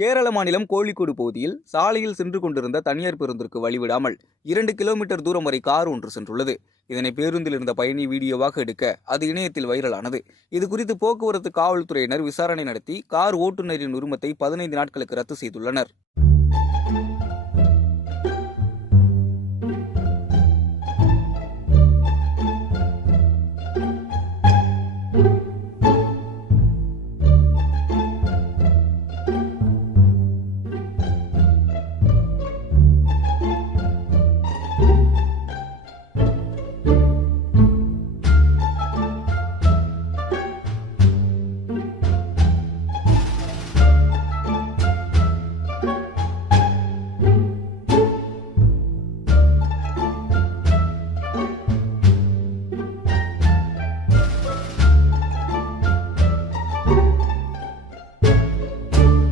கேரள மாநிலம் கோழிக்கோடு பகுதியில் சாலையில் சென்று கொண்டிருந்த தனியார் பேருந்திற்கு வழிவிடாமல் 2 கிலோமீட்டர் தூரம் வரை கார் ஒன்று சென்றுள்ளது. இதனை பேருந்தில் இருந்த பயணி வீடியோவாக எடுக்க அது இணையத்தில் வைரலானது. இதுகுறித்து போக்குவரத்து காவல்துறையினர் விசாரணை நடத்தி கார் ஓட்டுநரின் உரிமத்தை 15 நாட்களுக்கு ரத்து செய்துள்ளனர்.